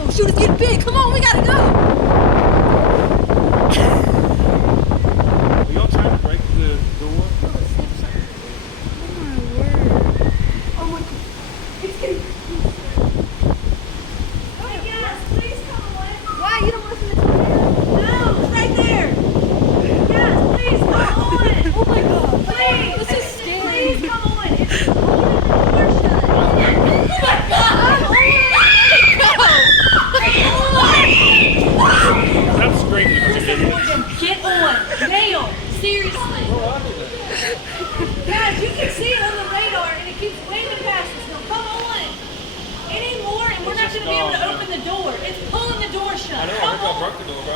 Oh shoot, it's getting big. Come on, we gotta go. Are y'all trying to break the door? Oh my word. Oh my god. It's getting Hey guys, please come away. Why? You don't listen to tornado? No, It's right there. guys, please come on. Oh my god. Please, This is scary. please come on. It's holding the door shut. Oh my god. That's great. Get on, Dale. Seriously. Guys, you can see it on the radar and it keeps waving past us. Now come on. Any more and we're not going to be able to open the door. It's pulling the door shut. I know, I Come heard y'all on. broke the door, bro.